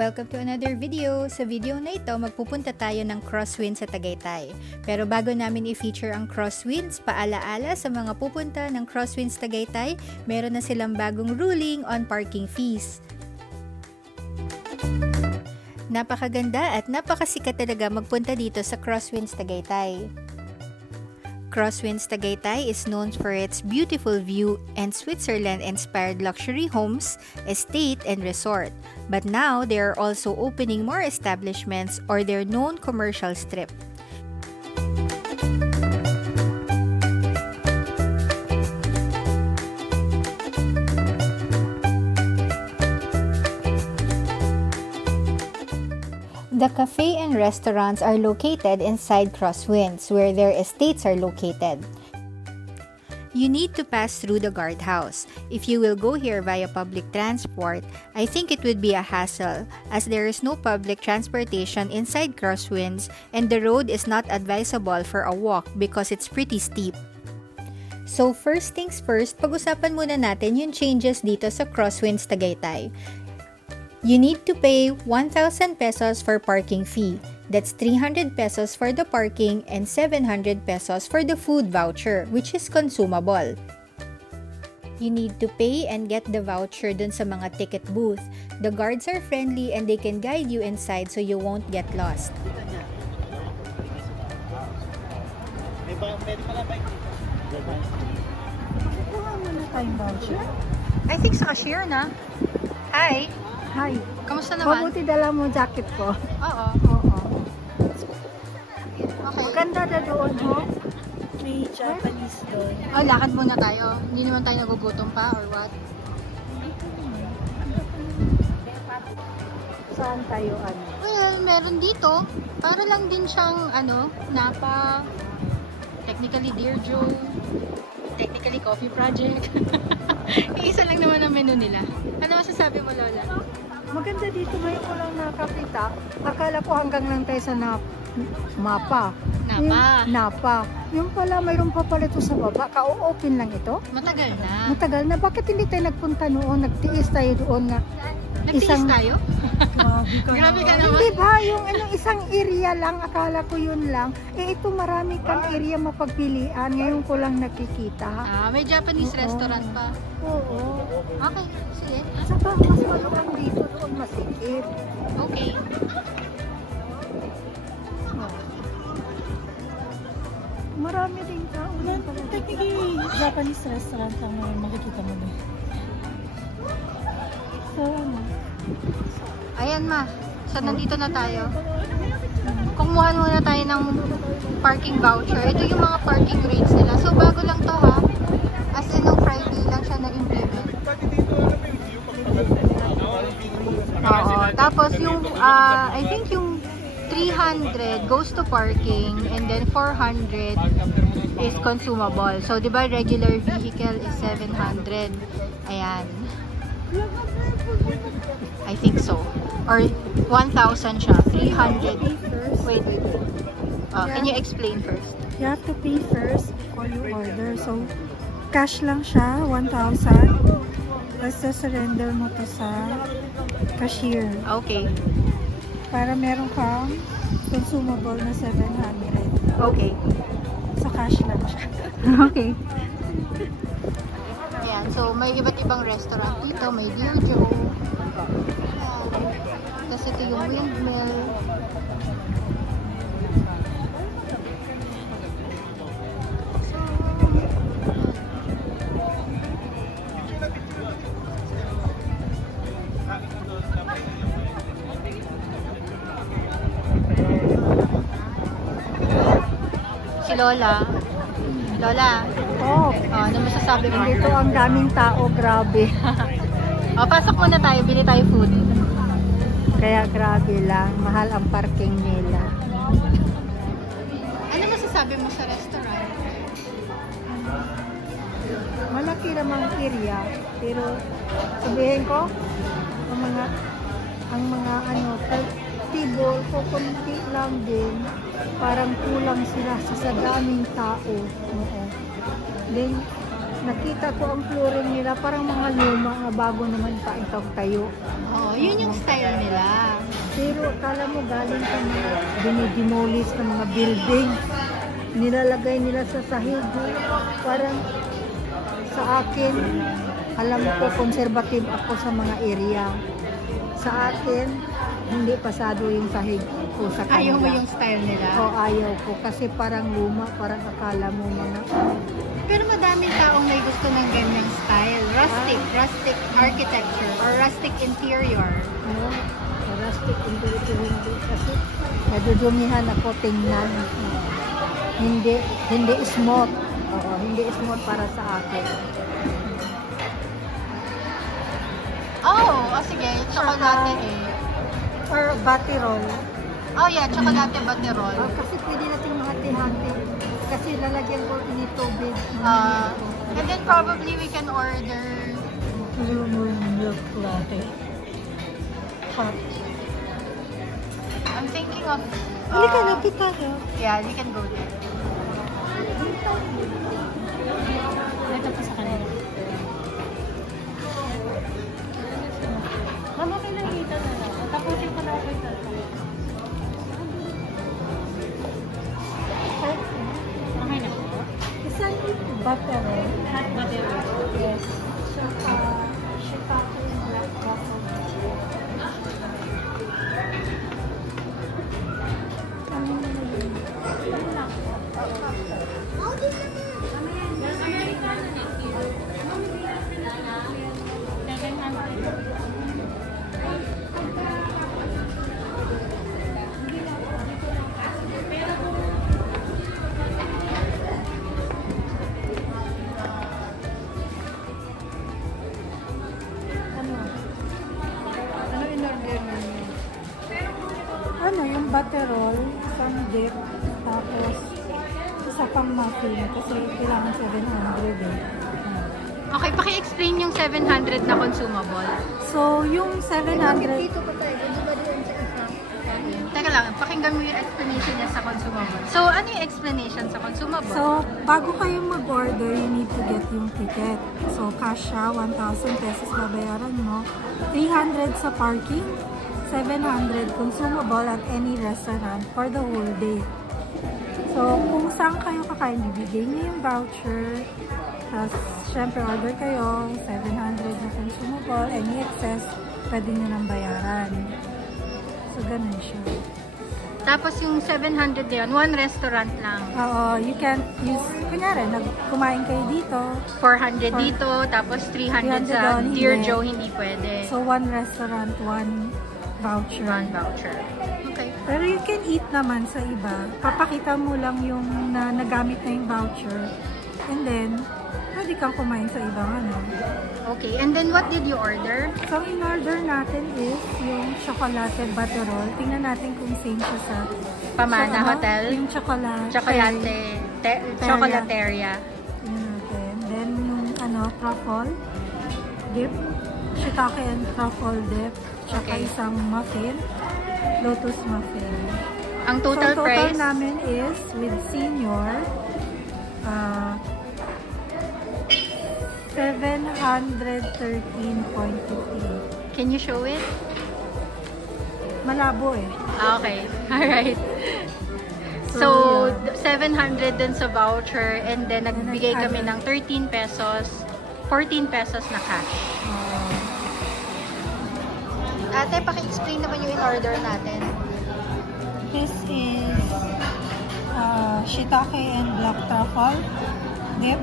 Welcome to another video. Sa video na ito, magpupunta tayo ng Crosswinds sa Tagaytay. Pero bago namin i-feature ang Crosswinds, paalaala sa mga pupunta ng Crosswinds Tagaytay, meron na silang bagong ruling on parking fees. Napakaganda at napakasikat talaga magpunta dito sa Crosswinds Tagaytay. Crosswinds Tagaytay is known for its beautiful view and Switzerland-inspired luxury homes, estate, and resort. But now, they are also opening more establishments or their known commercial strip. The cafe and restaurants are located inside Crosswinds, where their estates are located. You need to pass through the guardhouse. If you will go here via public transport, I think it would be a hassle, as there is no public transportation inside Crosswinds and the road is not advisable for a walk because it's pretty steep. So first things first, pag-usapan muna natin yung changes dito sa Crosswinds Tagaytay. You need to pay 1,000 pesos for parking fee. That's 300 pesos for the parking and 700 pesos for the food voucher, which is consumable. You need to pay and get the voucher dun sa mga ticket booth. The guards are friendly and they can guide you inside so you won't get lost. I think sa cashier na. Hi! Hi. Kamusta naman? Mabuti dala mo jacket ko. Oo. Okay. Maganda na doon, ho? May Japanese doon. Oh, lakad muna tayo. Hindi naman tayo nagugutom pa or what? Saan tayo, ano? Well, meron dito. Para lang din siyang, Napa. Technically, Dear Joe. Technically, Coffee Project. Isa lang naman ang menu nila. Ano masasabi mo, Lola? Maganda dito, ngayon ko lang nakakita. Akala ko hanggang lang tayo sa Napa. Napa. Yung pala, mayroon pa pala ito sa baba. Ka-open lang ito? Matagal na. Matagal na. Bakit hindi tayo nagpunta noon? Nagtiis tayo doon na Nagtiis tayo? Grabe ka naman. Hindi ba? Yung isang area lang, akala ko yun lang. Ito marami kang area mapagpilian. Ngayon ko lang nakikita. May Japanese restaurant pa. Oo. Okay, sige. Saka mas maluwang dito, doon masikip. Okay. Marami din tao. Technically, Japanese restaurant lang na makikita mo doon. So, Ayan ma. So, nandito na tayo. Kumuha muna tayo ng parking voucher. Ito yung mga parking rates nila. So, bago lang to ha. As in, no Friday lang siya na-implement. Oo. Tapos, yung, I think yung 300 goes to parking and then 400 is consumable. So, di ba regular vehicle is 700. Ayan. I think so. Or 1,000 siya. 300. Wait. Can you explain first? you have to pay first before you order. So, cash lang siya, 1,000. Basta surrender mo to sa cashier. Okay. Para meron kang consumable na 700. Okay. So, cash lang siya. Okay. Ayan. So, may iba't ibang restaurant dito. May Dear Joe. Tapos ito yung windmill. Si Lola. Lola. Oh, Ano masasabi mo? dito ang daming tao, grabe. Pasok muna tayo. Bili tayo food. Kaya grabe lang, mahal ang parking nila. Ano masasabi mo sa restaurant? Malaki namang area, pero sabihin ko, ang mga table ko kunti lang din, parang kulang sila sa daming tao. Oo. Then Nakita ko ang flooring nila, parang mga luma na bago naman pa itong tayo. Oh, yun yung style nila. Pero akala mo galing sa mga dinidemolish ng mga building. Nilalagay nila sa sahig. Parang sa akin, alam ko conservative ako sa mga area. Sa akin, hindi pasado yung sahig ko sa kanila. Ayaw mo yung style nila? O ayaw ko kasi parang luma, parang akala mo mga... Pero madaming taong may gusto ng ganyang style. Rustic architecture or rustic interior. No? Rustic interior hindi kasi nadudumihan ako tingnan. Hindi smooth. Oo, hindi smooth para sa akin. Oh, sige. Chocolate Or battirol. Oh yeah, chocolate battirol. Kasi pwede natin mahati-hati. Kasi lalagyan ko ini tubig. And then probably we can order milk latte. Hot. I'm thinking of Halika na kita. yeah, we can go there. Ito pa sa kanila. Mama, kailang kita na lang. Tapusin ko na ako ito. Okay na po. Isang butter. Hot butter. Yes. Shiitake and black truffle. Ano yung batterol, isang dip, tapos isa pang muffin kasi kailangan 700 eh. Okay, paki-explain yung 700 na consumable. So, yung 700... Dito pa tayo, di ba doon sa isa? Teka lang, pakinggan mo yung explanation niya sa consumable. So, ano yung explanation sa consumable? So, bago kayo mag-order, you need to get yung ticket. So, cash siya, 1,000 pesos babayaran mo. 300 sa parking, 700 consumable at any restaurant for the whole day. So, kung saan kayo kakain, bibigay niyo yung voucher. Tapos, syempre, order kayo, 700 na consumable, any excess, pwede nyo nang bayaran. So, ganun siya. Tapos yung 700 yun, one restaurant lang. Oo, you can use, kunyari, kumain kayo dito. 400 dito, tapos 300 sa doon, Dear hindi. Joe, hindi pwede. So, one restaurant, one voucher. One voucher. Okay. Pero you can eat naman sa iba. Papakita mo lang yung nagamit na yung voucher. And then, pwede kang kumain sa ibang ano. Okay, and then what did you order? So, in-order natin is yung chocolate batterol. Tingnan natin kung same siya sa Pamana Hotel? Yung chocolate. Chocolateria. Tingnan natin. Then, yung truffle dip. Shiitake and truffle dip. Tsaka Okay. isang muffin. Lotus muffin. Ang total so, price? total namin is with senior 713.50. Can you show it? Malabo eh. Okay. Alright. So, 700 din sa voucher and then nagbigay kami ng 13 pesos, 14 pesos na cash. Ate, paki-explain naman yung in-order natin. This is shiitake and black truffle dip.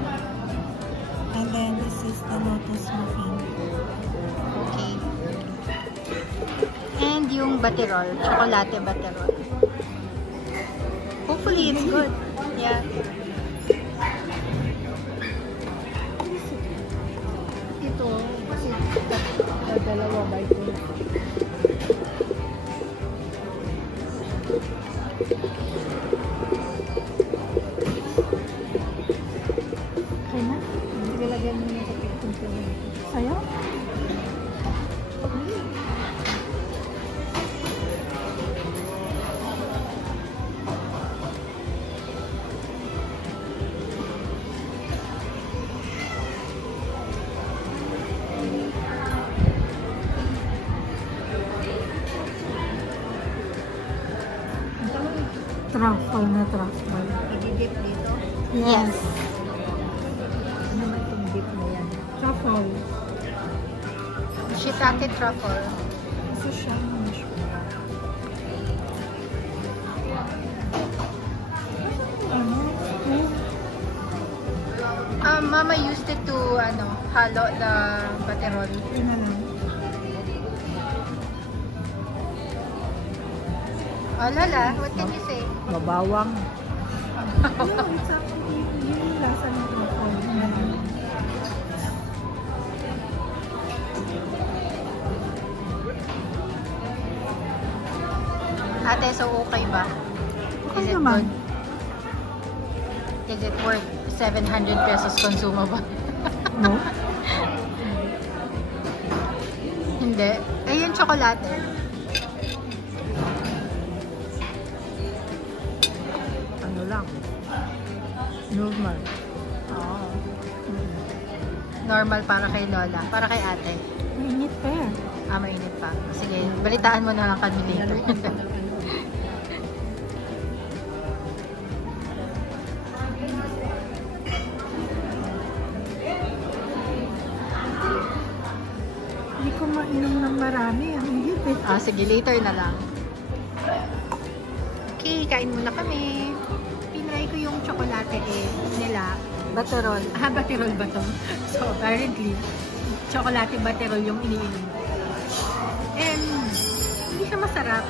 And then this is the lotus muffin. Okay. And yung batterol, chocolate batterol. Hopefully it's good. Yeah. Ito, kasi dalawa ba ito? Okay na? Nilagyan mo yung kapit sa'yo? Truffle na truffle. I-dip dito? Yes. Ano naman itong dip na yan? Truffle. Shiitake truffle. Kasi siya naman siya. Mama used it to halo the baterol. Ito na lang. Oh, Lola, what can you say? Mabawang. No, it's actually yung lasa ng truffle. Ate, so okay ba? Okay Is it naman. good? Is it worth 700 pesos consumable? No? Hindi. Eh, yung tsokolate. Ano lang. Normal. Oo. Normal para kay Lola. Para kay ate. Mainit pa yan. Mainit pa. Sige, balitaan mo na lang kami later. Hindi ko mainom ng marami. Ang higit eh. Sige, later na lang. Okay, kain muna kami. Tinry ko yung tsokolate nila. Baterol. Baterol ba to? So, apparently, tsokolate baterol yung iniinom. And, hindi siya masarap.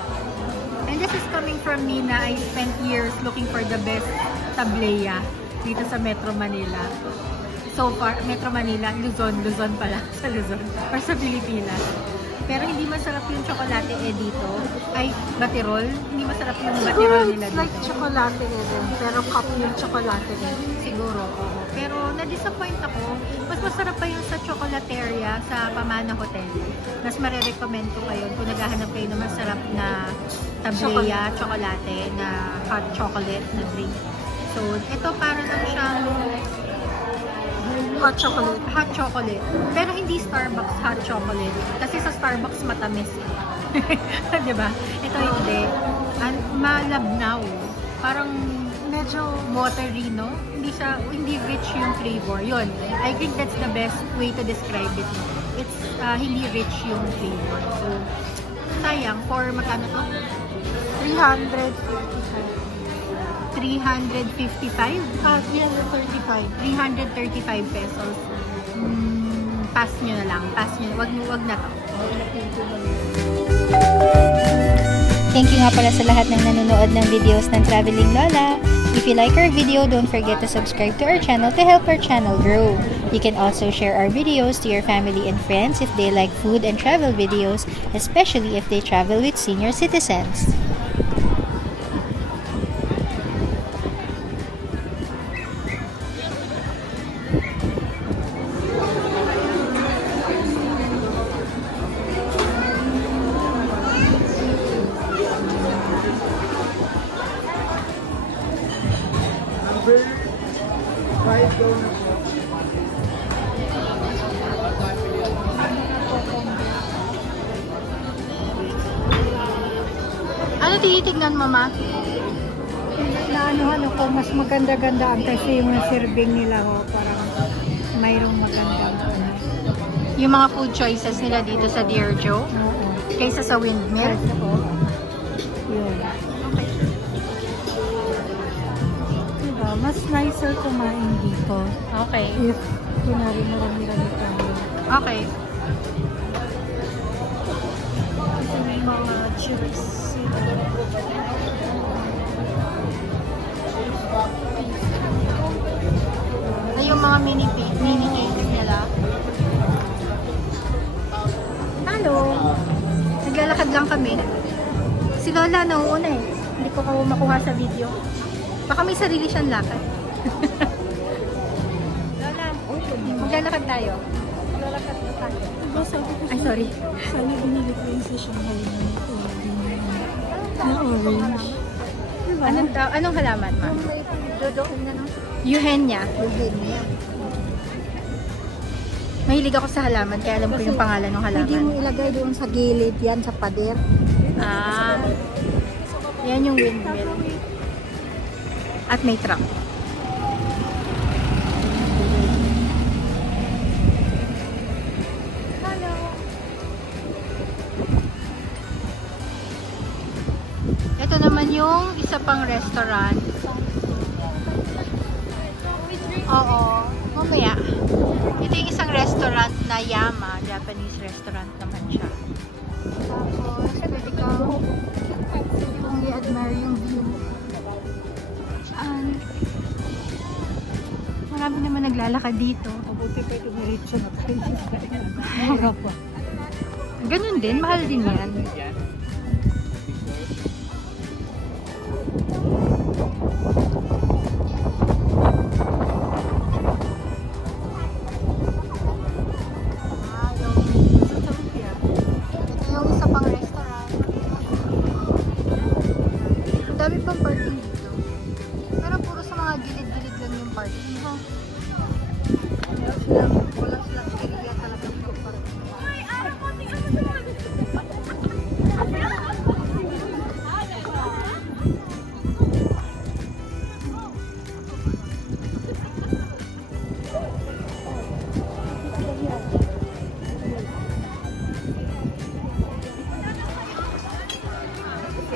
And this is coming from me na I spent years looking for the best tableya dito sa Metro Manila. So far, Metro Manila, Luzon pala, sa Luzon, or sa Pilipinas. Pero hindi masarap yung tsokolate dito. Ay, baterol. Hindi masarap yung baterol nila dito. Like tsokolate din. Pero cup yung tsokolate din. Siguro, oo. Pero na-disappoint ako. Mas masarap pa yung sa Chocolateria sa Pamana Hotel. Mas marirecommend ko kayo kung naghahanap kayo ng masarap na tableya, tsokolate, na hot chocolate na drink. So, ito para lang siyang Hot chocolate. hot chocolate. Pero hindi Starbucks hot chocolate. Kasi sa Starbucks matamis. Diba? Ito hindi. Malabnaw. Parang medyo watery, no? Hindi rich yung flavor. Yun. I think that's the best way to describe it. It's hindi rich yung flavor. So, sayang. For magkano to? 355? 335. 335 pesos. Pass nyo na lang. Pass nyo. Wag na to. Thank you nga pala sa lahat ng nanonood ng videos ng Traveling Lola. If you like our video, don't forget to subscribe to our channel to help our channel grow. You can also share our videos to your family and friends if they like food and travel videos, especially if they travel with senior citizens. Ano tinitignan mo, ma? Naanohan ako, mas maganda-gandaan kasi yung serving nila parang mayroong magandang Yung mga food choices nila dito sa Dear Joe kaysa sa Windmill. Yun. Diba, mas nicer kumain dito. Okay. If kunwari marami-rami tayo. Okay. Kasi may mga chips. Ay, yung mga mini cakes nila. Hello! Naglalakad lang kami. Si Lola nauuna eh. Hindi ko makuha sa video. Baka may sarili siyang lakad. Lola, maglalakad tayo. Maglalakad na tayo. Diba, sabi ko, Ay, sorry. sana binili ko yung sa Shanghai na orange. Diba? Anong halaman, ma? May dodoon na no? Eugenia. Eugenia. Mahilig ako sa halaman, kaya alam ko yung pangalan ng halaman. Hindi mo ilagay doon sa gilid yan, sa pader. Yan yung windmill. At may truck. Hello! Ito naman yung isa pang restaurant. Oo. Mamaya. Ito yung isang restaurant na Yama. Japanese restaurant naman siya. Tapos, pwede ka kung i-admire yung view. Marami naman naglalakad dito. Mabuti pa ito diretso na tayo. Mura pa. Ganun din. Mahal din yan. Dami pang parking dito. Pero puro sa mga gilid-gilid lang yung parking. Wala silang area talaga yung parking.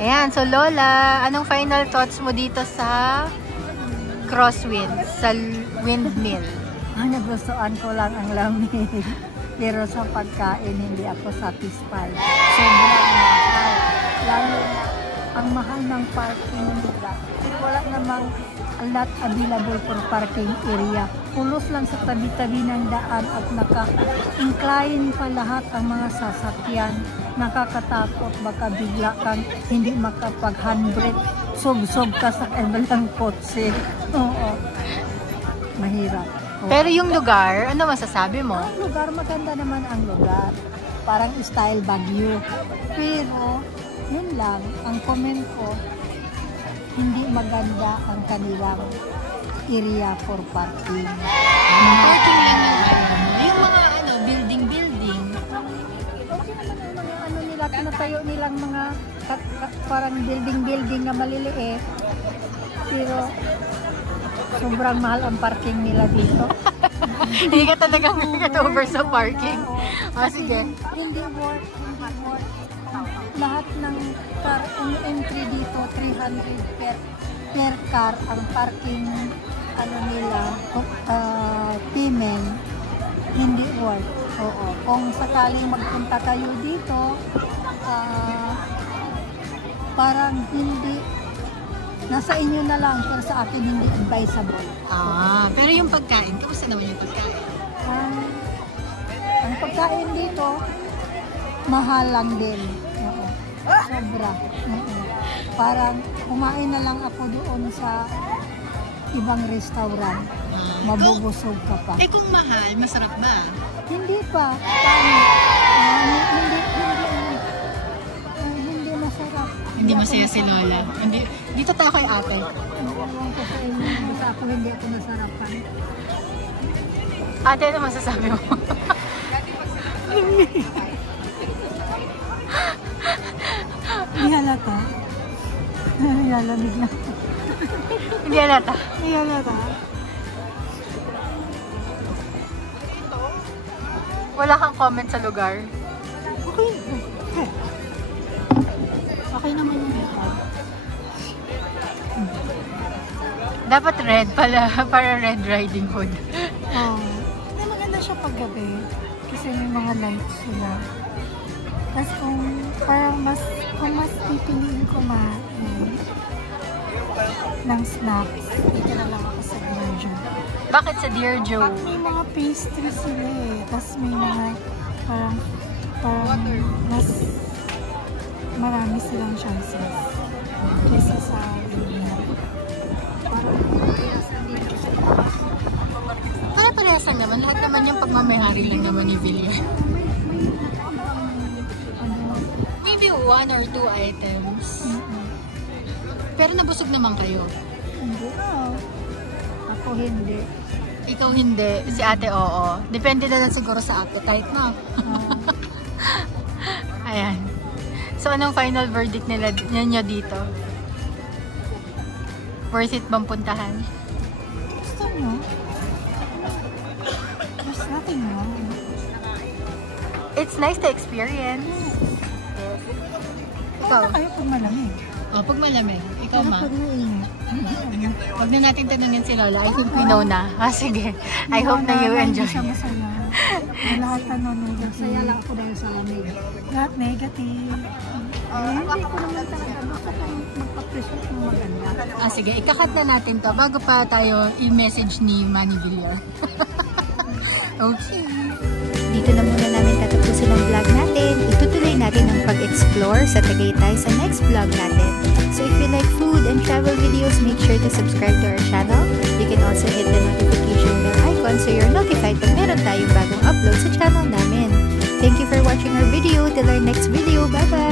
Ayan, so Lola, anong final thoughts mo dito sa Crosswinds, sa windmill? Ang nagustuhan ko lang ang lamig. Pero sa pagkain, hindi ako satisfied. Sobrang mahal. Lalo na ang mahal ng parking nila. Wala namang lot available for parking area. Pulos lang sa tabi-tabi ng daan at naka-incline pa lahat ang mga sasakyan. Nakakatakot, baka bigla kang hindi makapag-handbrake. Sob-sob ka sa kabilang kotse. Oo. Mahirap. Oo. Pero yung lugar, ano masasabi mo? Ang lugar, maganda naman ang lugar. Parang style Baguio. Pero, yun lang, ang comment ko, hindi maganda ang kanilang area for parking. Parking lang naman. Yung mga building-building. Okay naman ang mga nila, tinatayo nilang mga parang building na maliliit. Pero, sobrang mahal ang parking nila dito. Hindi ka talagang get over sa parking. Sige. Hindi worth. Lahat ng car, ang entry dito, 300 per car, ang parking, nila, payment, hindi worth. Oo. Kung sakaling magpunta kayo dito, parang hindi, nasa inyo na lang, pero sa akin hindi advisable. Pero yung pagkain, kamusta naman yung pagkain? Ang pagkain dito, mahal lang din. Oo. Sobra. Parang kumain na lang ako doon sa ibang restaurant. Mabubusog ka pa. Kung mahal, masarap ba? Hindi pa. Hindi masarap. Hindi masaya si Lola. Dito tayo kay ate. Ewan ko sa inyo. Basta ako hindi ako nasarapan. Ate, ano masasabi mo? Hindi halata. Lalamig na. Hindi halata. Hindi halata. Wala kang comment sa lugar? Okay. Okay naman yung makeup. Dapat red pala, para Red Riding Hood. Maganda siya paggabi. Kasi may mga lights sila. Tapos kung mas pipiliin ko ng snacks, dito na lang ako sa Dear Joe. Bakit sa Dear Joe? At may mga pastries sila eh. Tapos may mga parang mas marami silang chances kesa sa Parehas naman. Lahat naman yung pagmamayari lang naman ni Villiers. Maybe 1 or 2 items. Pero nabusog naman kayo. Hindi. Ako hindi. Ikaw hindi. Si ate oo. Depende na lang siguro sa appetite mo. Ayan. So, anong final verdict nila ninyo dito? Worth it bang puntahan? Gusto mo? There's nothing wrong. It's nice to experience. Ikaw? Ano kayo pag malamig? Oh, pag malamig. Ikaw, ma? Pag mainit. Huwag na natin tanungin si Lola. I think we know na. Sige. I hope na you enjoy. Siya masaya. Lahat negative. Masaya lang ako dahil sa lamig. Lahat negative. Hindi ko naman talaga. Gusto kong magpa-appreciate ng maganda. Sige. Ikakat na natin to bago pa tayo i-message ni Manny Villar. Okay. Dito na muna namin tatapusin ang vlog natin. Itutuloy natin ang pag-explore sa Tagaytay sa next vlog natin. So if you like food and travel videos, make sure to subscribe to our channel. You can also hit the notification bell icon so you're notified pag meron tayong bagong upload sa channel namin. Thank you for watching our video. Till our next video. Bye-bye!